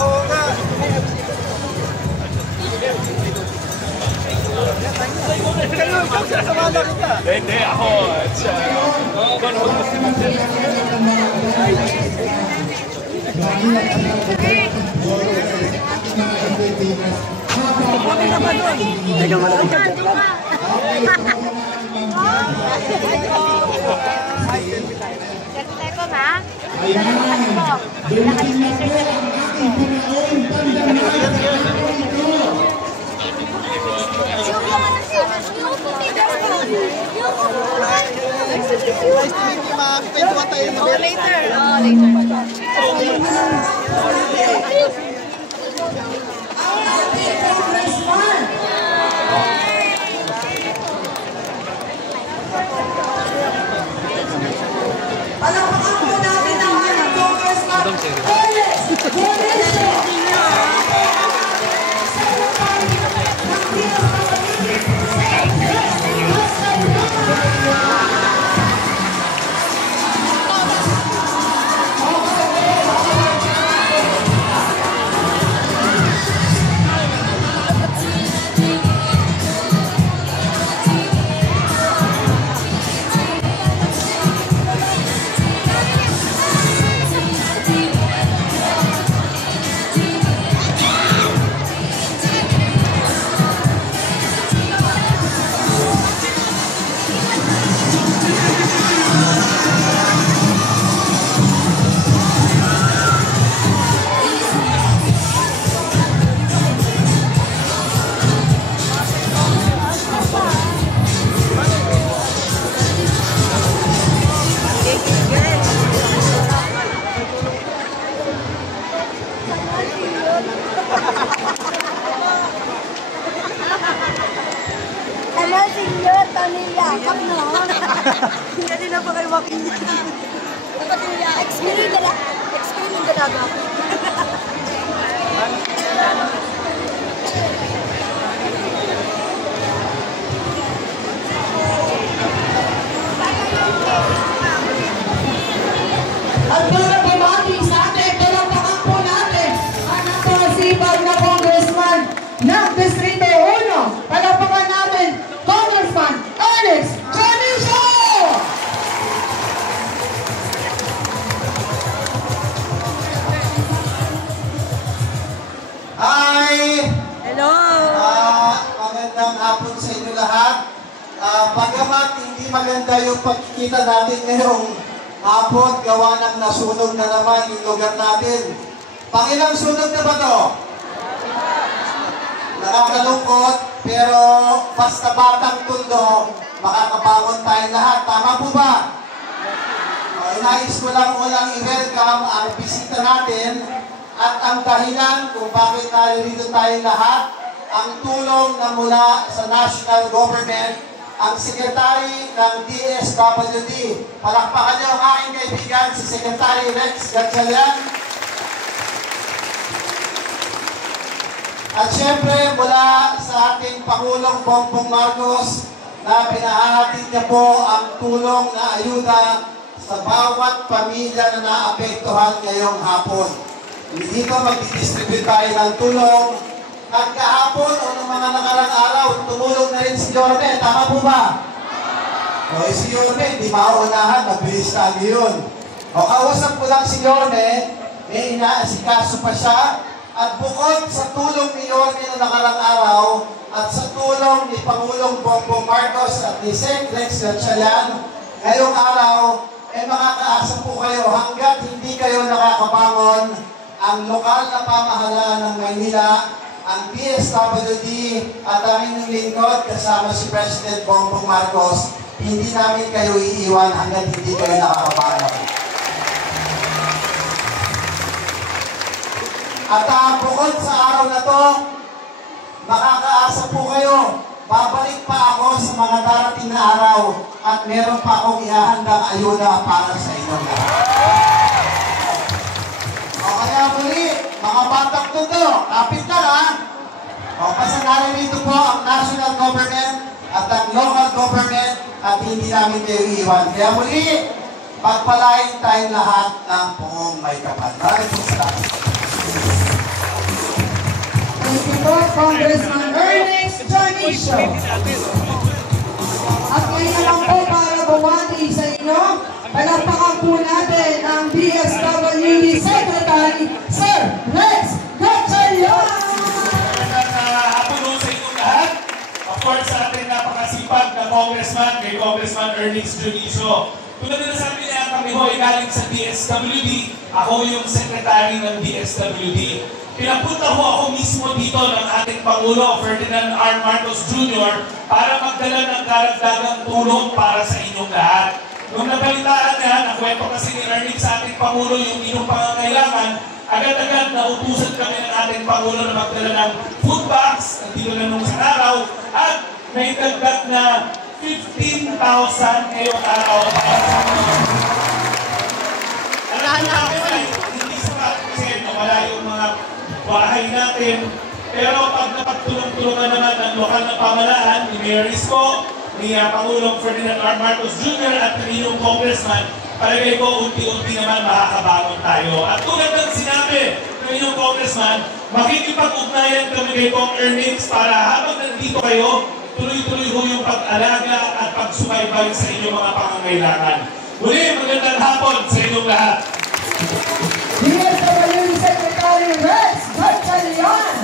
Oo nga. Hindi, ako. Teka mo lang. Later. Palakpakan po natin ang ating congressman, Alex Buenaventura. Hello, Senyor Tonilla. Kap no? Hindi na pa kayo makinig. Explain yung dalaga. At para bumati sa ating palakpakan po natin ang napakasipag na congressman ng Distrito 1. Palakpakan natin, Congressman Alex Buenaventura! Hi! Hello! Magandang hapon sa inyo lahat. Bagamat hindi maganda yung pagkikita natin ngayong hapon, gawa ng nasunog na naman yung lugar natin. Pangilang sunog na ba to? Nakakalungkot, pero basta batang tundo, makakabangon tayong lahat. Tama po ba? Nais ko lang ulang i-welcome ang bisita natin at ang dahilan kung bakit narito tayong lahat, ang tulong na mula sa national government, ang sekretary ng DSWD. Palakpakan niyo ang aking kaibigan, si Secretary Rex Gatchalian. At syempre, mula sa ating Pangulong Bongbong Marcos, na pinahahatid niya po ang tulong na ayuda sa bawat pamilya na naapektuhan ngayong hapon. Dito magdidistribute tayo ng tulong. At kahapon o ng mga nakarang araw, tumulong na rin si Yorme. Tama po ba? O si Yorme, di mauunahan, mabilis tayo yun. O kausap ko lang si Yorme, may inaasikaso pa siya. At bukod sa tulong ni Yorme na nakarang araw, at sa tulong ni Pangulong Bongbong Marcos at ni Sec. Rex Gatchalian, ngayong araw, makakaasa po kayo hanggat hindi kayo nakakabangon ang lokal na pamahalaan ng Maynila, ang DSWD at ang inyong lingkod kasama si President Bongbong Marcos, hindi namin kayo iiwan hanggang hindi kayo nakakabangon. At bukod sa araw na to, makakaasa po kayo, babalik pa ako sa mga darating na araw at meron pa akong ihahandang ayuda para sa inyo lahat. O kaya muli, mga batang tundo, kapit na ha. O kasi narito po ang national government at ang local government at hindi namin kayo iiwan. Kaya muli, pagpalain tayong lahat ng buong may kapal. Maraming po salamat. Thank you po, Congressman Ernest Janicio. At ngayon naman po para bumati sa inyo, palakpakan po natin ang DSWD Secretary, Sir Rex Gatchalian! Magandang hapon sa inyong lahat. Of course, sa ating napakasipag na congressman, kay Congressman Ernest Janicio. Tulad na sabi niya, kami ho ay galing sa DSWD. Ako yung secretary ng DSWD. Pinapunta ho ako mismo dito ng ating Pangulo, Ferdinand R. Marcos Jr. para magdala ng karagdagang tulong para sa inyong lahat. Nung nabalitaan niya, nakwento kasi ni Ernest sa ating Pangulo yung inyong pangangailangan, agad-agad nautusan kami ng ating Pangulo na magdala ng food box, dito na nung sa araw, at may dagdag na 15,000 ngayong araw. Alam namin ay hindi sapat kasi wala yung mga bahay natin. Pero pag napagtulong-tulungan naman ng lokal na pamalaan, ni Mayor Isko, ni Pangulong Ferdinand R. Marcos Jr. at ni inyong congressman, palagay ko unti-unti naman makakabangon tayo. At tulad ng sinabi ng inyong congressman, makikipag-ugnayan kami kay Kong Ernest para habang nandito kayo, tuloy-tuloy ho yung pag-alaga at pagsubaybay sa inyong mga pangangailangan. Muli, magandang hapon sa inyong lahat. DSWD Secretary Rex Gatchalian!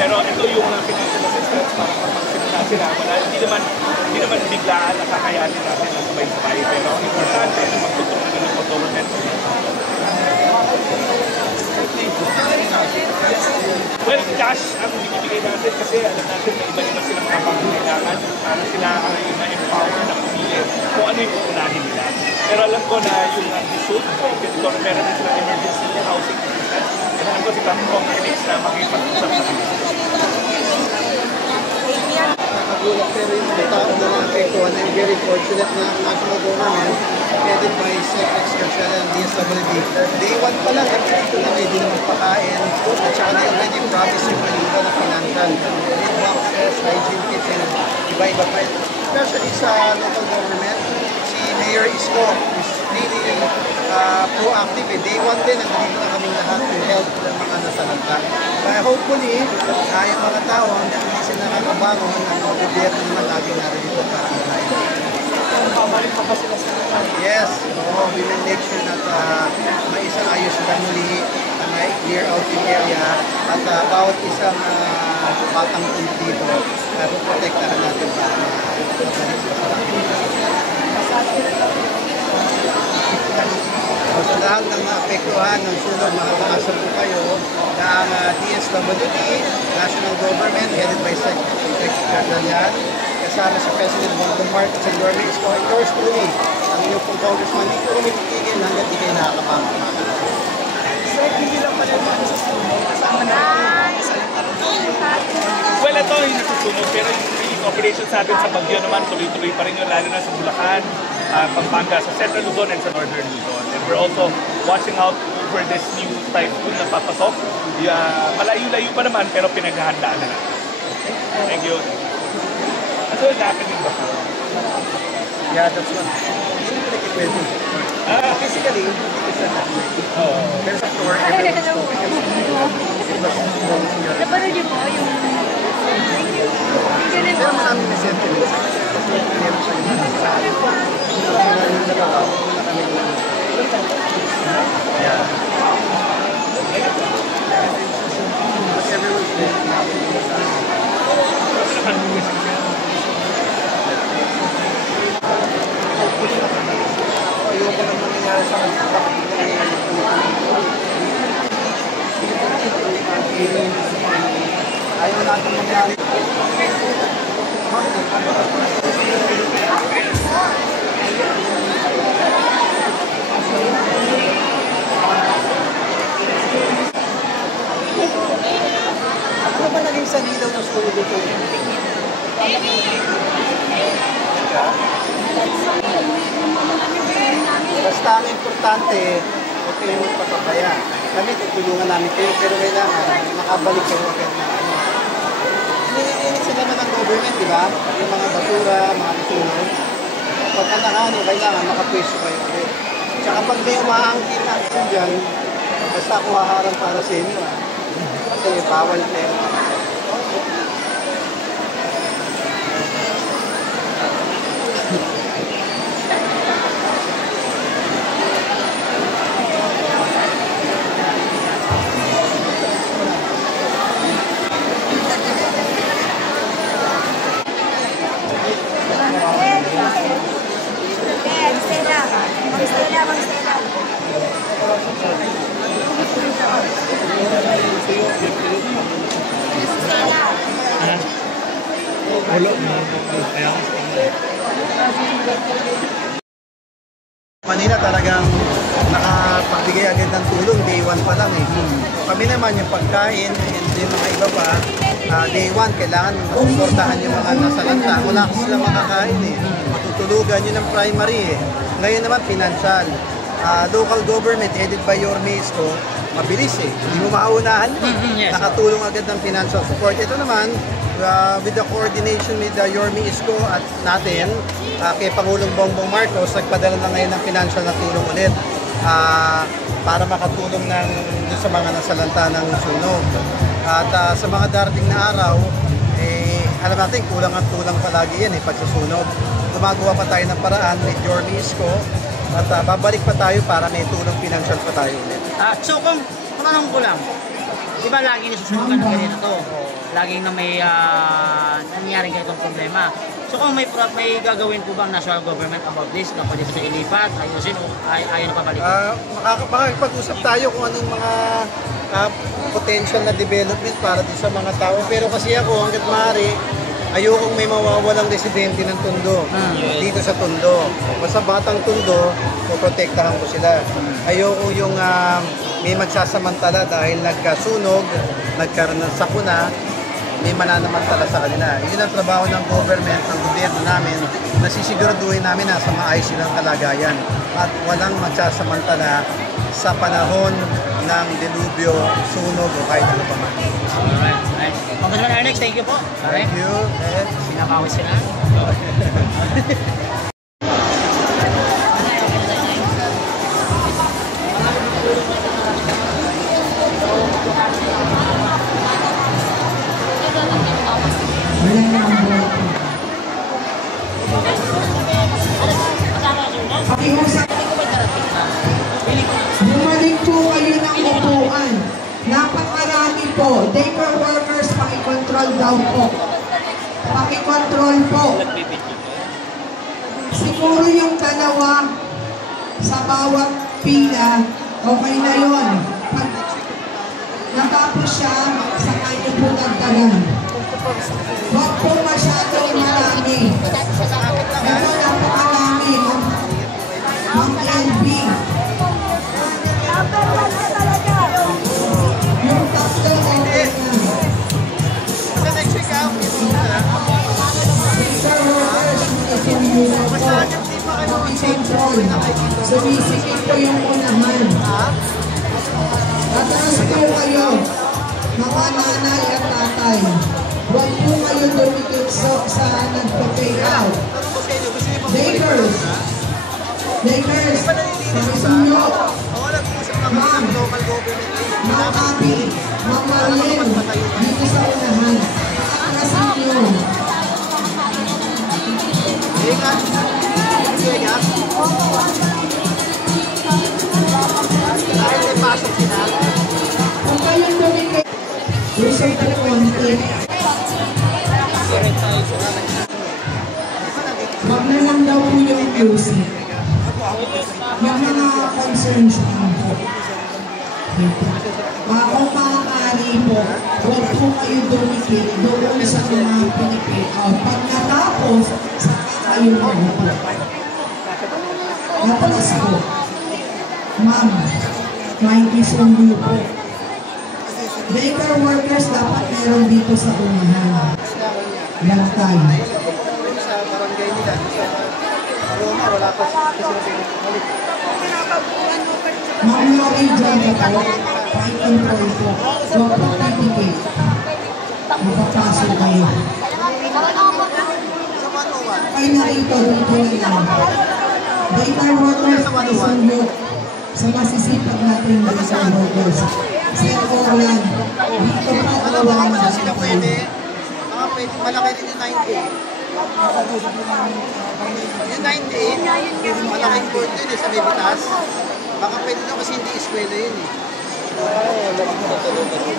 Pero ito yung financial assistance para pagsimula sila. Hindi naman biglaan na kakayanin natin ang sabay-sabay. Pero ang importante na magtutulungan ng government. Well, cash ang binibigay natin kasi alam natin na iba-iba sila mga pangangailangan para sila ay ma-empower na pumili kung ano yung uunahin nila. Pero alam ko na yung DSUD, meron din sila emergency housing assistance. Alam ko si Kong Ernest na makipag-usap sa kanila. Pero yung mga tao na naapektuhan, I'm very fortunate na ang national government, headed by Sec. Gatchalian and DSWD, day one pa lang, dito na may dinamagpakain, at saka na already promise yung ayuda na financial. With boxes, hygiene kits, and iba-iba pa. Especially sa local government, si Mayor Isko is really proactive. Day one din, nandito na kami lahat to help ng mga nasalanta. Kaya hopefully, yung mga tao, hindi sila nakakabangon, ang gobyerno naman lagi narito para malayan. Babalik pa ba sila sa Yes, we will make sure that maisaayos sila muli, clear out yung area, at bawat isang batang tundo dito, protektahan natin para mabalik sa sa lahat ng naapektuhan ng sunog, makakaasa po kayo na ang DSWD, National Government, headed by Secretary Galian, kasama si President Bongbong Marcos and Yorme Isko, and yours truly, ang inyong pong congressman, hindi ko tumitigil hanggang di kayo nakakapamamak. Sir, hindi lang pala yung mga susunod. Kasama na Well, ito yung nasusunod, pero yung relief operations natin sa Baguio naman, tuloy-tuloy pa rin yun, lalo na sa Bulacan, Pampanga, sa Central Luzon and sa Northern Luzon. And we're also watching out over this new typhoon na papasok. Malayo-layo pa naman, pero pinaghahandaan na natin. Thank you. That's what's happening before. Yeah, that's what. Physically, it's not working. There's a door. Napanood niyo po yung... Ganun Pero po. maraming may sentiments. Meron siya yung sa akin. Yung dalawa, una kami yeah. But everyone's there. Ayoko lang mangyayari sa akin. Ayaw natin mangyari. Ano ba naging sanilaw ng school dito? Basta ang importante, huwag kayong magpapabaya. Kami, tutulungan namin kayo, pero kailangan makabalik kayo agad na ano. Hinihingi sila na ng government, di ba? Yung mga basura, mga nasunog. Pagka nakano, kailangan makapwesto kayo ulit. Tsaka pag may umaangkin natin dyan, basta ako haharang para sa inyo. Kasi bawal kayo. Manila talagang nakapagbigay agad ng tulong day 1 pa lang eh. Kami naman yung pagkain and yung mga iba pa, day 1 kailangan suportahan yung mga nasalanta. Wala kasi sila makakain eh. Matutulugan yun ang primary eh. Ngayon naman financial. Local government headed by Yorme Isko, mabilis eh. Hindi mo mauunahan yun. Yes. Nakatulong agad ng financial support. Ito naman, with the coordination with Yorme Isko at natin, kay Pangulong Bongbong Marcos, nagpadala na ngayon ng financial na tulong ulit para makatulong sa mga nasalanta ng sunog. At sa mga darating na araw, alam natin, kulang at kulang palagi yan pag susunog. Gumagawa pa tayo ng paraan with Yorme Isko at babalik pa tayo para may tulong financial pa tayo ulit. So kung tanong ko lang, di ba laging nasusunugan ng ganito to? Laging na may nangyaring ganitong problema. So kung may gagawin po bang national government about this, na pwede ito ilipat, ayusin o ayaw na pabalik? Makakapag-usap tayo kung anong mga potential na development para din sa mga tao. Pero kasi ako, hanggat maaari, ayokong may mawawalang residente ng Tondo dito sa Tondo. Basta batang Tondo, poprotektahan ko sila. Ayoko yung may magsasamantala dahil nagkasunog, nagkaroon ng sakuna, may mananamantala sa kanila. Yun ang trabaho ng government, ng gobyerno namin, na sisiguraduhin namin na sa maayos silang kalagayan at walang magsasamantala sa panahon ng delubyo, sunog o kahit ano pa man. Alright. Congressman Ernix, thank you po. Thank you. Sinapawis sila. Wala na ang bola. Pakiusap. Bumalik po kayo ng upuan. Napakarami po. Daycare workers, pakikontrol daw po. Pakikontrol po. Siguro yung dalawa sa bawat pila, okay na yun. Pag natapos siya, saka niyo po nagtagan. Huwag po masyadong marami. Ito napakarami. Ang LB. Yung tatlo okay na. Control. Sumisikip po yung unahan. Ataas po kayo, mga nanay at tatay. Huwag po kayo dumikit sa nagpa-pay out. Lakers. Lakers. Pagsunyo. Ma'am. Ma'am Abby. Ma'am Marlene. Dito sa unahan. Atasin nyo. Kung kayong dumikit, usay ka konti. Wag na lang daw po yung music. Yung mga concerns lang po. Kung maaari po, huwag po kayo dumikit doon sa mga pinipikaw. Pag natapos, saka kayo po. Napalas po. Ma'am, maikisundo po. Daycare workers dapat meron dito sa unahan. Lantay. Sa barangay nila, sa Roma, wala pa Ma'am Lori, dyan ka po. Pakikontrol po. Huwag po titikit. Mapapasok kayo. Kayo na rito, dito na lang. Daycare workers, pakisundo sa masisipag natin daycare workers. Sir Orlan, dito po ang alam na sila pwede. Malaki din yung 98. Yung 98, malaking board yun sa may butas. Baka pwede daw kasi hindi eskwela yun eh.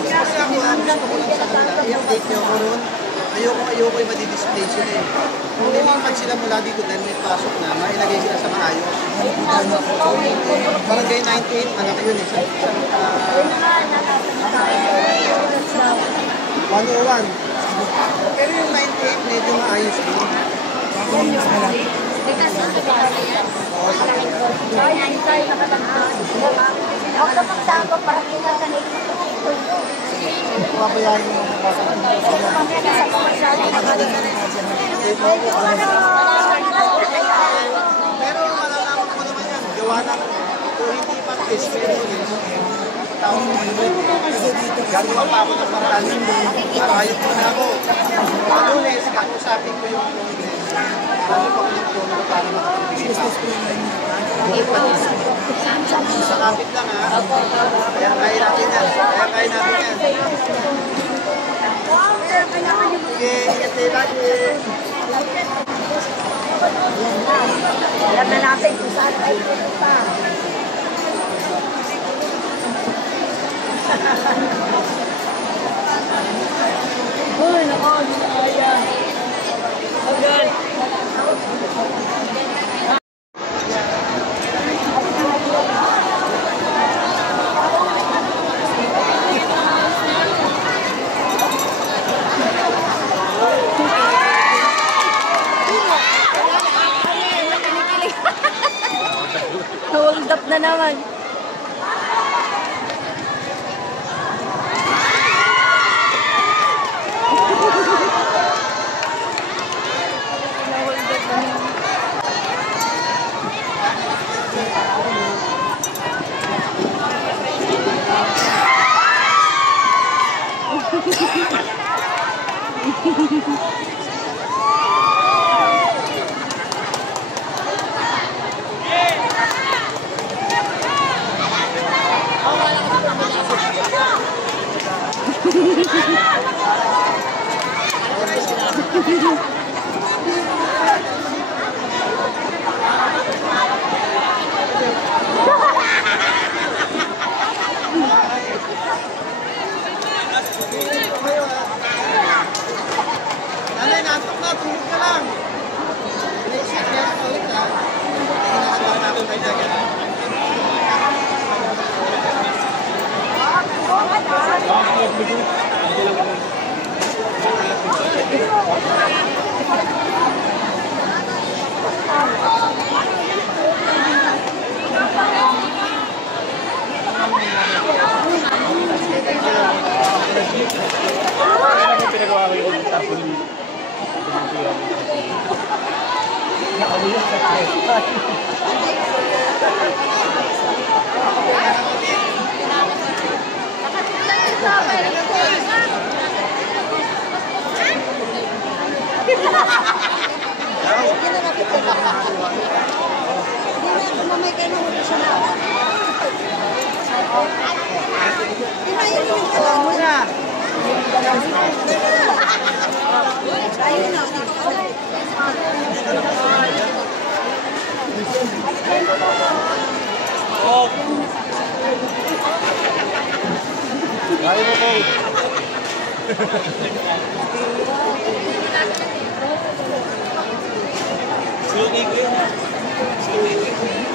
Kasi ako gusto ko lang sa kanila. I-update nyo ako nun. Ayoko yung madidisplay sila eh. Kung nilipat sila mula dito dahil may pasok na, mailagay sila sa maayos. Barangay 98, malaki yun eh. 101. Pero yung 98, medyo maayos din. Papayarin mo mga bata. Pero malalaman ko naman yan. Gawa ng kung hindi practice, pero tawag mo gagawa pa ako ng paraan. Ayot mo na ako. Lunes, kakusapin ko yung Congress. Marami pa ko ng tono para makapagbigay pa. Sa kapit lang ha. Kaya kaya natin yan. Sige, ingat tayo lagi. Alam na natin kung saan tayo pa. Uy, nako, hindi na kaya. Agad. Hold up na naman. Nanay, natok na, tulog ka lang. Next year ka ulit ha. Nakagawa na ako kay Dagan.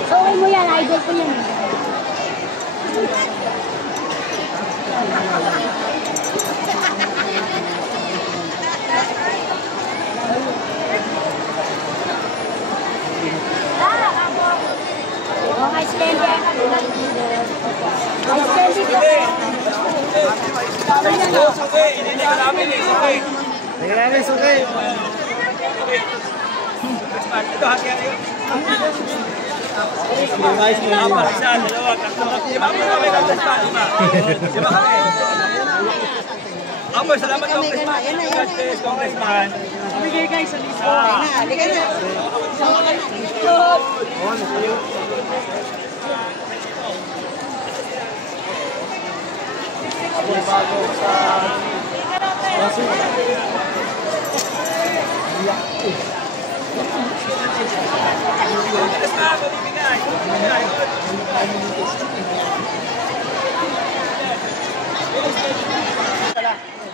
Okay mo yan, idol ko yan. Okay, stand there. Salamat Congressman. Bigay guys sa lisa.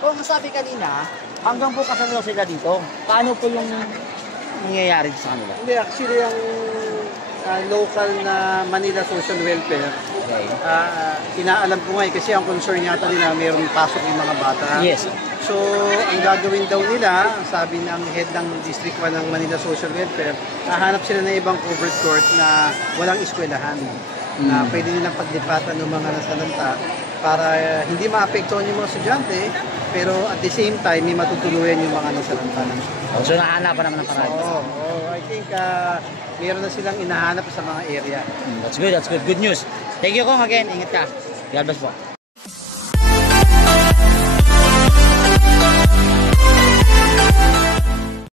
Kung sabi kanina, hanggang bukas na sila dito, paano po yung nangyayari sa kanila? Hindi, actually ang local na Manila Social Welfare, Okay. inaalam ko nga kasi ang concern yata nila mayroong pasok yung mga bata. Yes. So, ang gagawin daw nila, sabi ng head ng District 1 ng Manila Social Welfare, hahanap sila ng ibang covered court na walang eskwelahan. Na pwede nilang paglipatan ng mga nasalanta para hindi maapektuhan yung mga estudyante, pero at the same time, may matutuluyan yung mga nasalanta. So nahanapan naman ng paraan. I think meron na silang inahanap sa mga area. That's good, that's good. Good news. Thank you, Kong, again. Ingat ka. God bless po.